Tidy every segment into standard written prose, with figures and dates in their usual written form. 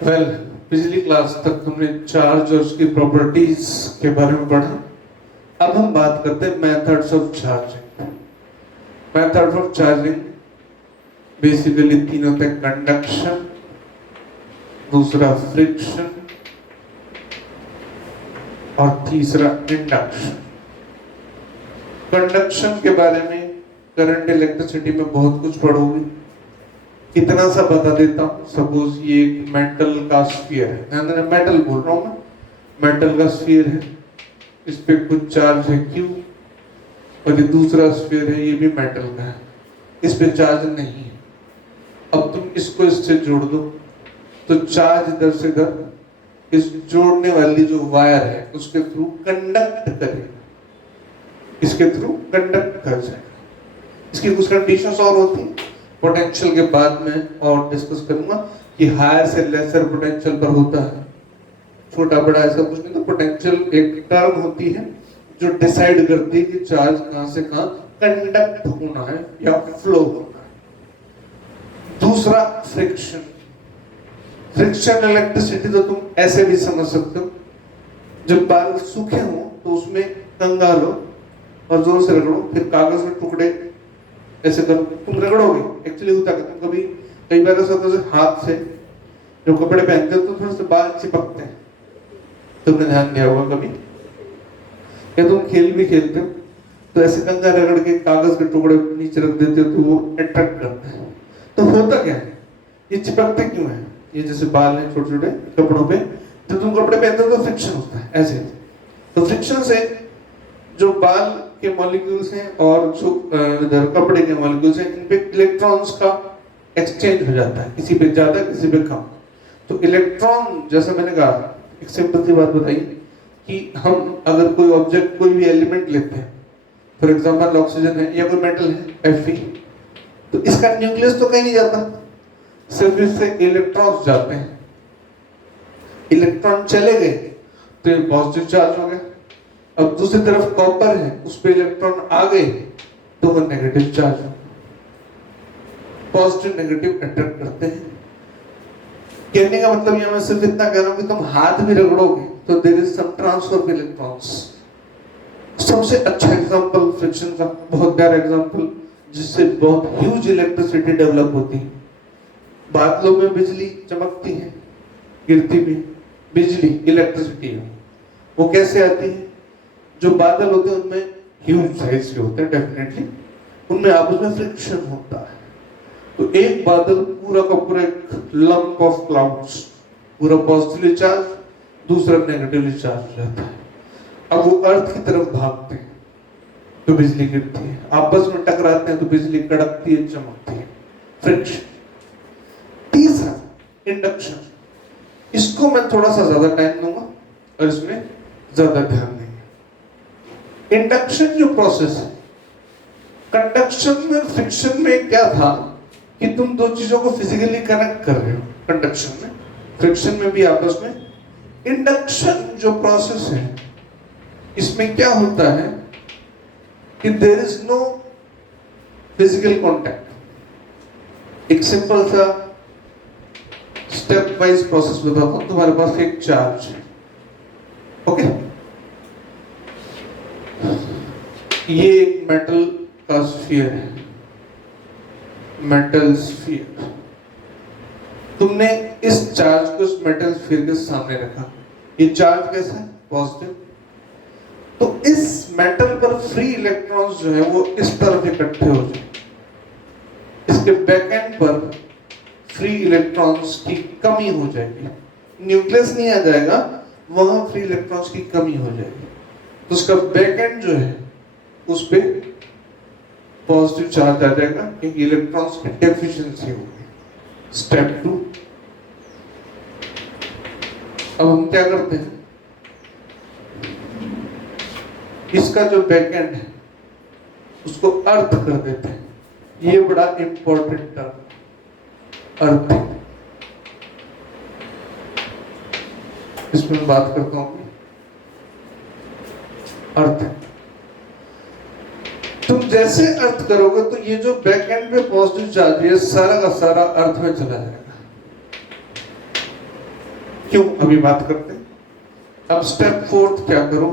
Well पिछली class तक तुमने चार्ज और उसकी प्रॉपर्टीज के बारे में पढ़ा। अब हम बात करते हैं methods of charging. Methods of charging basically तीन होते हैं: कंडक्शन, दूसरा फ्रिक्शन और तीसरा इंडक्शन। कंडक्शन के बारे में करंट इलेक्ट्रिसिटी में बहुत कुछ पढ़ोगे। इतना सा बता देता हूं, सपोज ये एक मेटल का स्फीयर है, मेटल बोल रहा हूं मैं, मेटल का स्फीयर है, इस पे कुछ चार्ज है Q, और ये दूसरा स्फीयर है, ये भी मेटल का है, इस पे चार्ज नहीं है। अब तुम इसको इससे जोड़ दो तो चार्ज इधर से इधर इस जोड़ने वाली जो वायर है उसके थ्रू कंडक्ट करेगा, इसके थ्रू कंडक्ट कर जाएगा। इसकी कुछ कंडीशंस और होती हैं, पोटेंशियल के बाद में और डिस्कस करूंगा कि हायर से लेसर पोटेंशियल पर होता है, छोटा बड़ा ऐसा कुछ नहीं। तो पोटेंशियल एक टर्म होती है जो डिसाइड करती है कि चार्ज कहां से कहां कंडक्ट होना है या फ्लो होना है। दूसरा फ्रिक्शन। फ्रिक्शन इलेक्ट्रिसिटी तो तुम ऐसे भी समझ सकते हो, जब बाल सूखे हो तो उसमें कंगा लो और जोर से रगड़ो, फिर कागज में टुकड़े ऐसे करो, तुम रगड़ोगे। एक्चुअली होता है तुम कभी कई बार ऐसा होता है हाथ से जो कपड़े पहनते हो तो थोड़े से बाल चिपकते हैं, तुमने ध्यान दिया होगा कभी। या तुम खेल भी खेलते हो तो ऐसे कंगा रगड़ के कागज के टुकड़े नीचे रख देते हो तो वो अट्रैक्ट करते हैं। तो होता क्या है, ये चिपकते क्यों है? ये जैसे बाल हैं छोटे छोटे कपड़ों पे, तो तुम कपड़े पहनते हो तो फ्रिक्शन होता है ऐसे। तो फ्रिक्शन से जो बाल के मॉलिक्यूल्स हैं और जो इधर कपड़े के मॉलिक्यूल्स हैं, इन पे इलेक्ट्रॉन्स का एक्सचेंज हो जाता है, किसी पे ज्यादा किसी पे कम। तो इलेक्ट्रॉन, जैसा मैंने कहा, एक सिंपल सी बात बताई कि हम अगर कोई ऑब्जेक्ट, कोई भी एलिमेंट लेते हैं, फॉर एग्जांपल ऑक्सीजन है या कोई मेटल है Fe, तो इसका न्यूक्लियस तो कहीं नहीं जाता, सिर्फ इससे इलेक्ट्रॉन्स जाते हैं। इलेक्ट्रॉन चले गए तो ये पॉजिटिव चार्ज हो गया। अब दूसरी तरफ कॉपर है, उस पे इलेक्ट्रॉन आ गए तो वो नेगेटिव चार्ज हो। पॉजिटिव नेगेटिव अट्रैक्ट करते हैं। कहने का मतलब यहां मैं सिर्फ इतना कह रहा हूं कि तुम हाथ भी रगड़ोगे तो there is some transfer of electrons. सबसे अच्छा एग्जांपल फ्रिक्शन का, बहुत प्यारा एग्जांपल, जिससे बहुत ह्यूज इलेक्ट्रिसिटी डेवलप होती है। बादलों में बिजली चमकती है, गिरती भी बिजली, इलेक्ट्रिसिटी है। वो कैसे आती है? जो बादल होते हैं उनमें ह्यूज साइज के होते हैं, डेफिनेटली उनमें आपस में फ्रिक्शन होता है। तो एक बादल पूरा का पूरा एक लंप ऑफ क्लाउड्स, पूरा पॉजिटिवली चार्ज, दूसरा नेगेटिवली चार्ज रहता है। अब वो अर्थ की तरफ भागते हैं तो बिजली गिरती है, आपस में टकराते हैं तो बिजली कड़कती है, चमकती है, फ्रिक्शन। तीसरा इंडक्शन। इसको मैं थोड़ा सा ज्यादा टाइम दूंगा और इसमें ज्यादा ध्यान देंगे। इंडक्शन जो प्रोसेस है, कंडक्शन में फ्रिक्शन में क्या था कि तुम दो चीजों को फिजिकली कनेक्ट कर रहे हो, कंडक्शन में, फ्रिक्शन में भी आपस में। इंडक्शन जो प्रोसेस है, इसमें क्या होता है कि there is no physical contact. एक सिंपल सा स्टेप वाइज प्रोसेस बताता हूं। तुम्हारे पास एक चार्ज है, ओके, ये एक मेटल का स्फीयर है, मेटल स्फीयर। तुमने इस चार्ज को इस मेटल स्फीयर के सामने रखा। ये चार्ज कैसा है? पॉजिटिव। तो इस मेटल पर फ्री इलेक्ट्रॉन्स जो है वो इस तरफ इकट्ठे हो जाए। इसके बैक एंड पर फ्री इलेक्ट्रॉन्स की कमी हो जाएगी, न्यूक्लियस नहीं आ जाएगा, वहां फ्री इलेक्ट्रॉन्स की कमी हो जाएगी। तो उसका बैक एंड जो है उस पे पॉजिटिव चार्ज आ जाएगा क्योंकि इलेक्ट्रॉन्स की डेफिशिएंसी होगी। स्टेप 2, अब हम क्या करते हैं, इसका जो बैक एंड है उसको अर्थ कर देते हैं। ये बड़ा इंपॉर्टेंट टर्म, अर्थिंग। इसमें बात करता हूं अर्थिंग। तुम जैसे अर्थ करोगे तो ये जो बैक एंड पे पॉजिटिव चार्ज है सारा का सारा अर्थ में चला जाएगा। क्यों अभी बात करते हैं। अब स्टेप फोर्थ क्या करूं,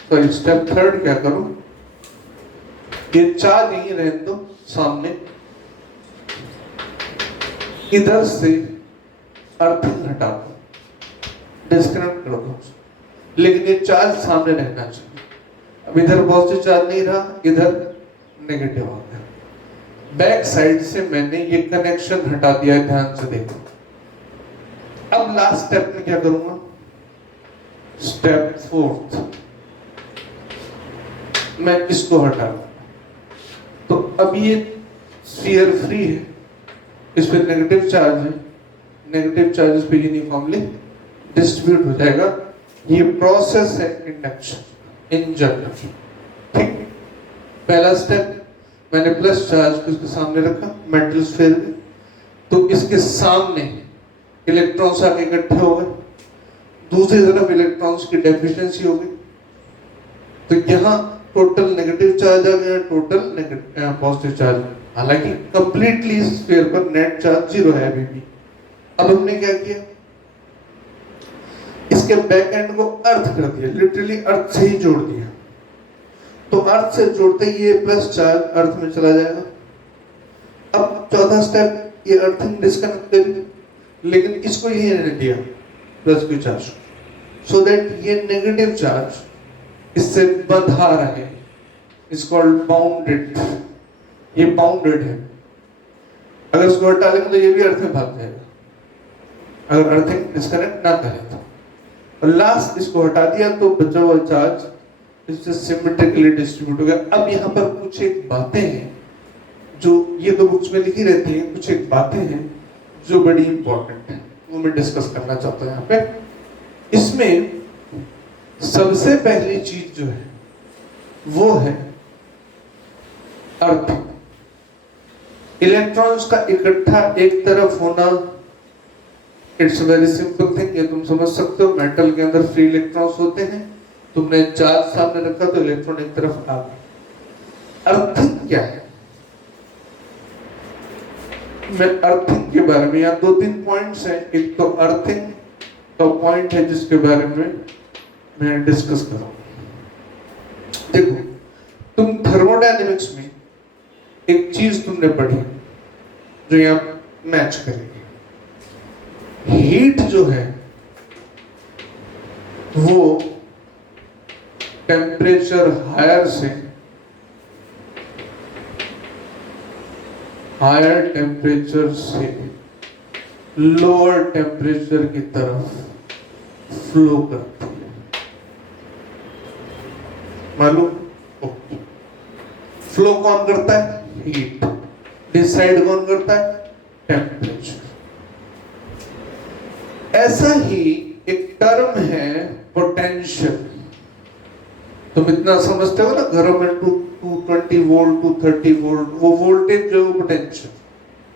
सॉरी स्टेप थर्ड क्या करूं, ये चार्ज यहीं रहने दो सामने, इधर से अर्थिंग हटा दो, डिस्कनेक्ट कर दो, लेकिन ये चार्ज सामने रहना चाहिए। अब इधर पॉजिटिव चार्ज नहीं रहा, इधर नेगेटिव हो गया। बैक साइड से मैंने ये कनेक्शन हटा दिया है, ध्यान से देखो। अब लास्ट स्टेप में क्या करूंगा, स्टेप फोर्थ, मैं इसको हटा दूंगा। तो अब ये स्फीयर फ्री है, इस पे नेगेटिव चार्ज है, नेगेटिव चार्ज पे यूनिफॉर्मली डिस्ट्रीब्यूट हो जाएगा। ये प्रोसेस है इंडक्शन इन जनरल, ठीक। पहला स्टेप, मैंने प्लस चार्ज को इसके सामने रखा मेटल स्फीयर में, तो इसके सामने इलेक्ट्रॉन्स आके इकट्ठे हो गए, दूसरी तरफ इलेक्ट्रॉन्स की डेफिशिएंसी हो गई, तो यहाँ टोटल नेगेटिव चार्ज आ गया, टोटल नेगेटिव पॉजिटिव चार्ज। हालांकि कंप्लीटली स्फीयर पर नेट चार्ज 0 है अभी भी। अब हमने क्या किया, इसके बैक एंड को अर्थ कर दिया, लिटरली अर्थ से ही जोड़ दिया। तो अर्थ से जोड़ते ही ये प्लस चार्ज अर्थ में चला जाएगा। अब चौथा स्टेप, ये अर्थिंग डिस्कनेक्ट करी, लेकिन इसको यही रहने दिया प्लस की चार्ज, सो दैट ये नेगेटिव चार्ज इससे बंधा रहे, इज कॉल्ड बाउंडेड। ये बाउंडेड है, अगर इसको हटा लेंगे तो ये भी अर्थ में भाग जाएगा, अगर अर्थिंग डिस्कनेक्ट ना करें तो। और लास्ट इसको हटा दिया तो बचा हुआ चार्ज इससे सिमेट्रिकली डिस्ट्रीब्यूट हो गया। अब यहाँ पर कुछ एक बातें हैं जो ये तो बुक्स में लिखी रहती हैं, कुछ एक बातें हैं जो बड़ी इंपॉर्टेंट है, वो मैं डिस्कस करना चाहता हूँ यहाँ पे। इसमें सबसे पहली चीज जो है वो है अर्थ। इलेक्ट्रॉन्स का इकट्ठा एक तरफ होना, इट्स वेरी सिंपल थिंग, ये तुम समझ सकते हो। मेटल के अंदर फ्री इलेक्ट्रॉन्स होते हैं, तुमने चार्ज सामने रखा तो इलेक्ट्रॉन एक तरफ आ गए। अर्थिंग क्या है, मैं अर्थिंग के बारे में यहाँ 2-3 पॉइंट्स हैं। एक तो अर्थिंग का पॉइंट है जिसके बारे में मैं डिस्कस करूँ। देखो, तुम थर्मोडायनेमिक्स में एक चीज तुमने पढ़ी जो यहाँ मैच करेगी। हीट जो है वो टेम्परेचर हायर से हायर टेम्परेचर से लोअर टेम्परेचर की तरफ फ्लो करती है, मालूम? फ्लो कौन करता है? हीट। डिसाइड कौन करता है? टेम्परेचर। ऐसा ही एक टर्म है पोटेंशियल। तुम इतना समझते हो ना, घरों में 220 वोल्ट 230 वोल्ट, वो वोल्टेज जो पोटेंशियल,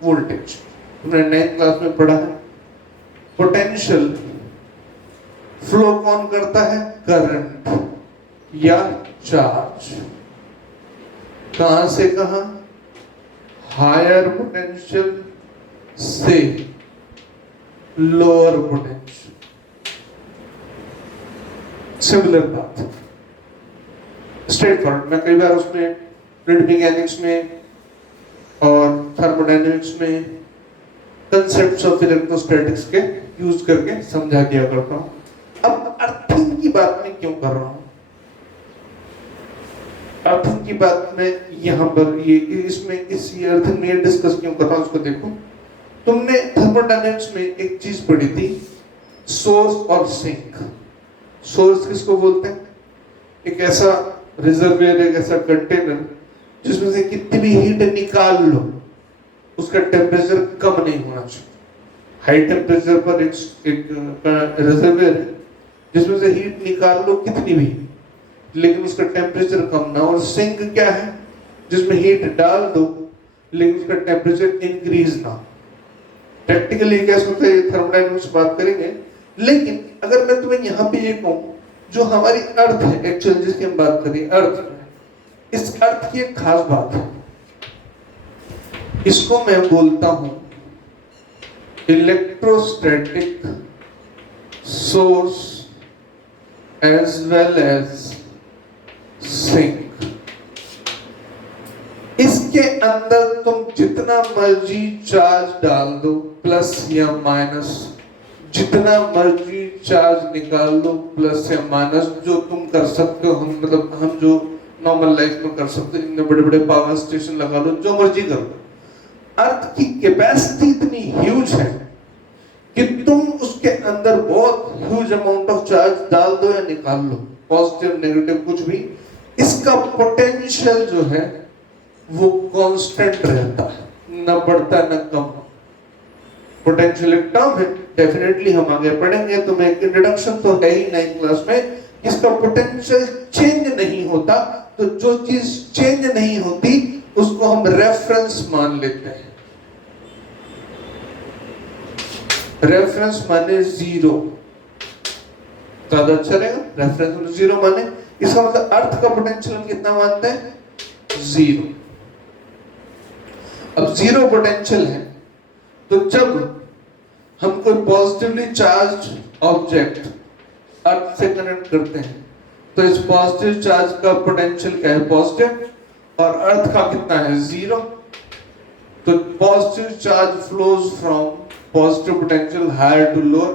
वोल्टेज तुमने 9th क्लास में पढ़ा है। पोटेंशियल फ्लो कौन करता है? करंट या चार्ज। कहां से कहां? हायर पोटेंशियल से लोअर पोटेंशियल। सिमिलर बात, स्ट्रेट फॉरवर्ड। मैं कई बार उसमें फ्लूइड मैकेनिक्स में और थर्मोडायनेमिक्स में कंसेप्ट्स ऑफ इलेक्ट्रोस्टैटिक्स के यूज करके समझा दिया करता हूं। अब अर्थिंग की बात में क्यों कर रहा हूं? अर्थिंग की बात में यहां पर ये इसमें इस अर्थिंग में डिस्कस क्यों कर रहा हूं उसको देखो। तुमने थर्मोडायनेमिक्स में एक चीज पढ़ी थी, सोर्स और सिंक। सोर्स किसको बोलते हैं? एक ऐसा रिजर्वियर, एक ऐसा कंटेनर जिसमें से कितनी भी हीट निकाल लो उसका टेम्परेचर कम नहीं होना चाहिए। हाई टेम्परेचर पर एक रिजर्वियर है जिसमें से हीट निकाल लो कितनी भी, लेकिन उसका टेम्परेचर कम ना। और सिंक क्या है? जिसमें हीट डाल दो लेकिन उसका टेम्परेचर इंक्रीज ना। प्रैक्टिकली कैसे होता है थर्मोडायनेमिक्स बात करेंगे, लेकिन अगर मैं तुम्हें यहाँ पे ये कहूँ, जो हमारी अर्थ है एक्चुअली जिसकी हम बात करें, अर्थ, इस अर्थ की एक खास बात है, इसको मैं बोलता हूं electrostatic source as well as sink। इसके अंदर तुम जितना मर्जी चार्ज डाल दो, प्लस या माइनस, जितना मर्जी चार्ज निकाल दो, प्लस या माइनस, जो तुम कर सकते हो, हम जो नॉर्मल लाइफ में कर सकते हैं, इतने बड़े बड़े पावर स्टेशन लगा लो, जो मर्जी कर लो। अर्थ की कैपेसिटी इतनी ह्यूज है कि तुम उसके अंदर बहुत ह्यूज अमाउंट ऑफ चार्ज डाल दो या निकाल लो, पॉजिटिव नेगेटिव कुछ भी, इसका पोटेंशियल जो है वो कांस्टेंट रहता है, न बढ़ता न कम। पोटेंशियल एक टर्म है, डेफिनेटली हम आगे पढ़ेंगे, तो मैं एक इंट्रोडक्शन तो है ही 9th क्लास में, इसका पोटेंशियल चेंज नहीं होता, तो जो चीज चेंज नहीं होती उसको हम रेफरेंस मान लेते हैं। रेफरेंस माने जीरो, ज्यादा अच्छा रहेगा, रेफरेंस में जीरो माने, इसका मतलब अर्थ का पोटेंशियल हम कितना मानते हैं, जीरो। अब जीरो पोटेंशियल है, तो जब हम कोई पॉजिटिवली चार्ज ऑब्जेक्ट अर्थ से कनेक्ट करते हैं, तो इस पॉजिटिव चार्ज का पोटेंशियल क्या है, पॉजिटिव, और अर्थ का कितना है, जीरो। तो positive charge flows from positive potential higher to lower,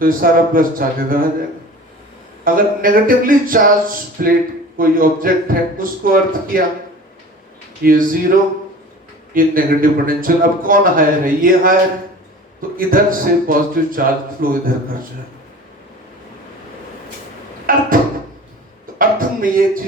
तो ये सारा प्लस चार्ज इधर आ जाएगा। अगर नेगेटिवली चार्ज प्लेट कोई ऑब्जेक्ट है, उसको अर्थ किया, ये जीरो, ये नेगेटिव पोटेंशियल, अब कौन हायर है, ये हायर है, तो इधर से पॉजिटिव चार्ज फ्लो इधर कर जाए। अर्थ, तो अर्थ में ये चीज